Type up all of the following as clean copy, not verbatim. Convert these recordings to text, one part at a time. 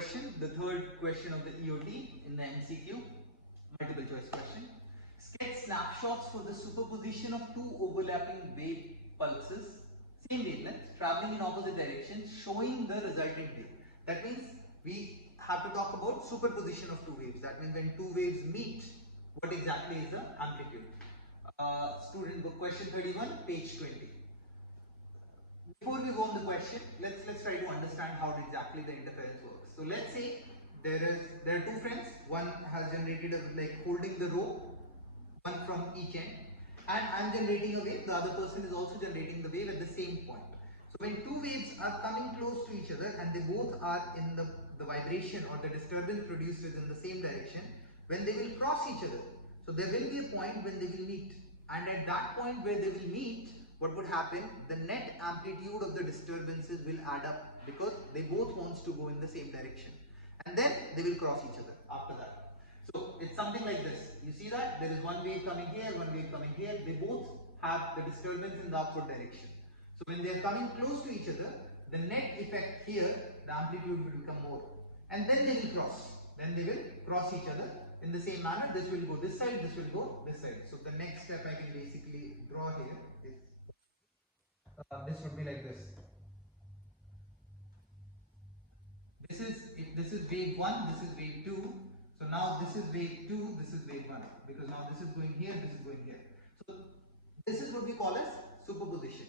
question, the third question of the EOT in the MCQ, multiple choice question. Sketch snapshots for the superposition of two overlapping wave pulses, same wavelength, traveling in opposite directions, showing the resultant wave. That means we have to talk about superposition of two waves. That means when two waves meet, what exactly is the amplitude? Student book question 31, page 20. Before we go on the question, let's try to understand how exactly the interference works. So let's say there are two friends. One has generated like holding the rope, one from each end, and I'm generating a wave. The other person is also generating the wave at the same point. So when two waves are coming close to each other and they both are in the vibration or the disturbance produced is in the same direction, when they will cross each other, so there will be a point when they will meet, and at that point where they will meet, what would happen? The net amplitude of the disturbances will add up because they both wants to go in the same direction, and then they will cross each other after that. So it's something like this. You see that there is one wave coming here, one wave coming here. They both have the disturbance in the upward direction. So when they are coming close to each other, the net effect here, the amplitude will become more, and then they will cross. Then they will cross each other in the same manner. This will go this side, this will go this side. So the next step I can basically draw here is this would be like this. This is wave 1, this is wave 2. So now this is wave 2, this is wave 1, because now this is going here, this is going here. So this is what we call as superposition.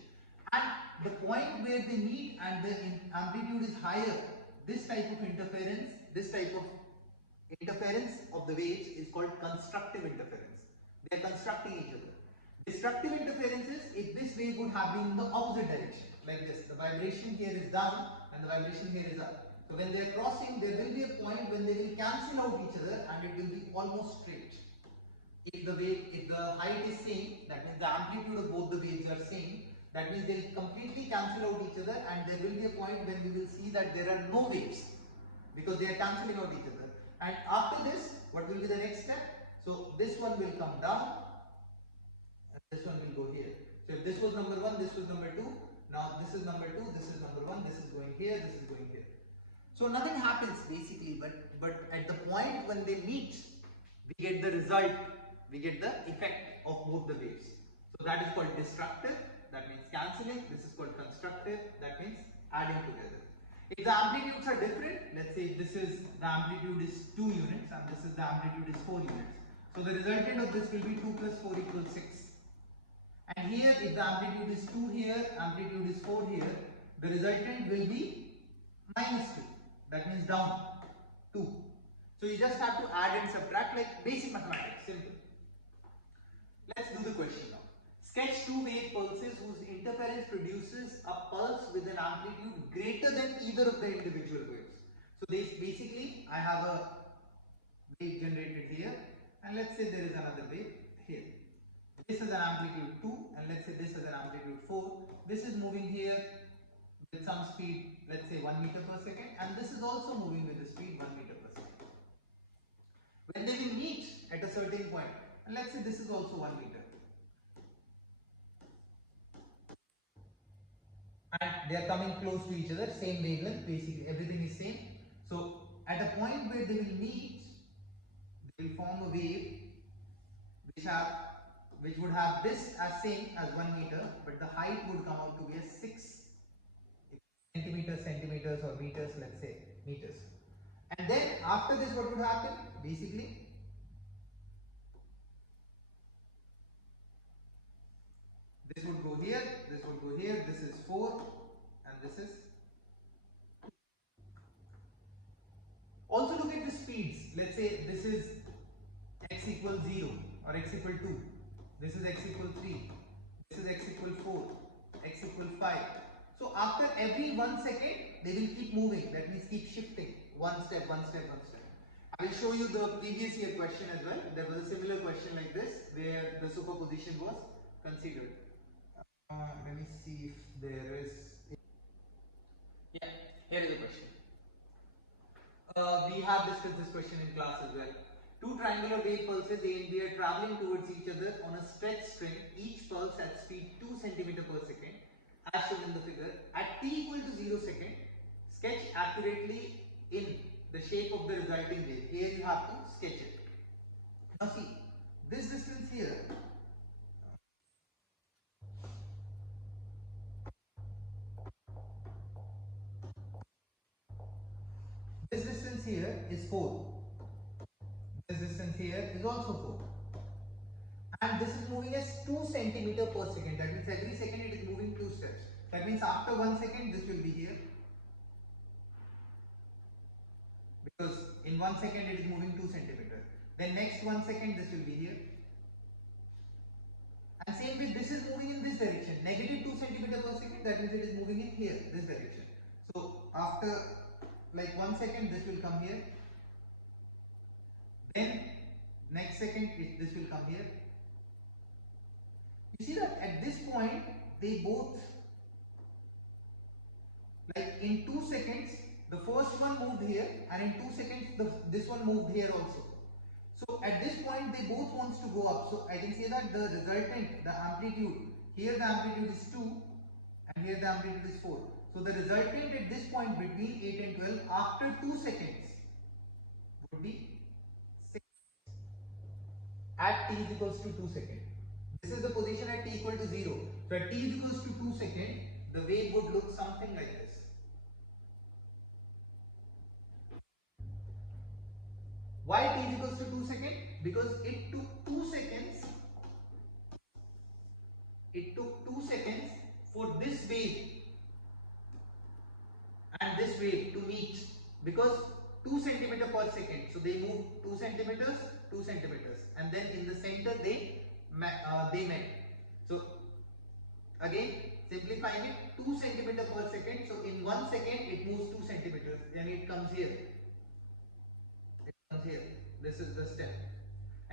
And the point where they meet and the amplitude is higher, this type of interference, of the waves is called constructive interference. They are constructing each other. Destructive interference is if this wave would have been in the opposite direction, like this. The vibration here is down and the vibration here is up. So when they are crossing, there will be a point when they will cancel out each other and it will be almost straight. If the height is same, that means the amplitude of both the waves are same. That means they will completely cancel out each other, and there will be a point when we will see that there are no waves because they are cancelling out each other. And after this, what will be the next step? So this one will come down and this one will go here. So if this was number 1, this was number 2. Now this is number 2, this is number 1, this is going here, this is going here. So nothing happens basically, but at the point when they meet, we get the result, we get the effect of both the waves. So that is called destructive, that means cancelling. This is called constructive, that means adding together. If the amplitudes are different, let's say this is the amplitude is 2 units and this is the amplitude is 4 units. So the resultant of this will be 2 plus 4 equals 6. And here if the amplitude is 2 here, amplitude is 4 here, the resultant will be minus 2. That means down 2. So you just have to add and subtract like basic mathematics, simple. Let's do the question now. Sketch two wave pulses whose interference produces a pulse with an amplitude greater than either of the individual waves. So basically I have a wave generated here, and let's say there is another wave here. This is an amplitude 2 and let's say this is an amplitude 4. This is moving here with some speed, let's say 1 meter per second, and this is also moving with the speed 1 meter per second. When they will meet at a certain point, and let's say this is also 1 meter, and they are coming close to each other, same wavelength, basically everything is same. So at a point where they will meet, they will form a wave which would have this as same as 1 meter, but the height would come out to be as 6 centimeters or meters, let's say meters. And then after this what would happen? Basically this would go here, this would go here, this is 4 and this is. Also look at the speeds. Let's say this is x equals 0 or x equal 2. This is x equal 3. This is x equal 4. X equal 5. So after every 1 second, they will keep moving. That means keep shifting. One step, one step, one step. I will show you the previous year question as well. There was a similar question like this where the superposition was considered. Let me see if there is. Yeah, here is the question. We have discussed this question in class as well. Two triangular wave pulses A and B are traveling towards each other on a stretched string, each pulse at speed 2 cm per second, as shown in the figure. At t equal to 0 second, sketch accurately in shape of the resulting wave. Here you have to sketch it. Now see, this distance here, this distance here is 4. This distance here is also 4. And this is moving as 2 centimeter per second. That means every second it is moving 2 steps. That means after 1 second this will be here. Because in 1 second it is moving 2 centimeter. Then next 1 second this will be here. And same with this is moving in this direction. Negative 2 centimeter per second. That means it is moving in here, this direction. So after like 1 second this will come here. Then next second this will come here. You see that at this point they both, like in 2 seconds the first one moved here, and in 2 seconds this one moved here also. So at this point they both wants to go up. So I can say that the resultant, the amplitude, here the amplitude is 2 and here the amplitude is 4. So the resultant at this point between 8 and 12 after 2 seconds would be 6 at t is equals to 2 seconds. This is the position at t equal to 0. So at t is equals to 2 seconds, the wave would look something like this. Why t is equals to 2 seconds? Because it took 2 seconds. It took 2 seconds for this wave and this wave to meet, because 2 centimeter per second. So they move 2 centimeters, 2 centimeters, and then in the center they met. So again, simplifying it, 2 centimeter per second. So in 1 second it moves 2 centimeters, then it comes here. It comes here. This is the step,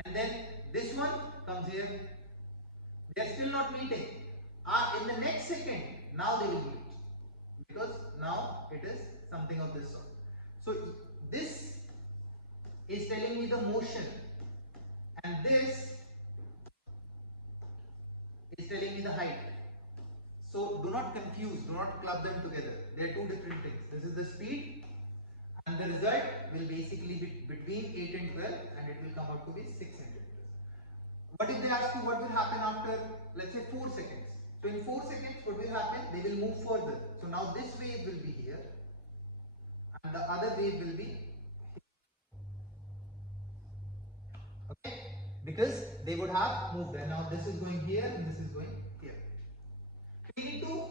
and then this one comes here. They are still not meeting. In the next second, now they will meet, because now it is something of this sort. So this is telling me the motion, and this is telling me the height. So do not confuse, do not club them together. They are two different things. This is the speed, and the result will basically be between 8 and 12, and it will come out to be 6 centimeters. What if they ask you what will happen after, let's say, 4 seconds? So in 4 seconds, what will happen? They will move further. So now this wave will be here, and the other wave will be here. Okay? Because they would have moved there. Now this is going here, and this is going here. We need to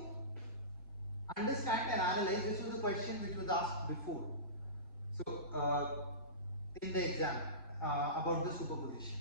understand and analyze. This was a question which was asked before. So in the exam about the superposition.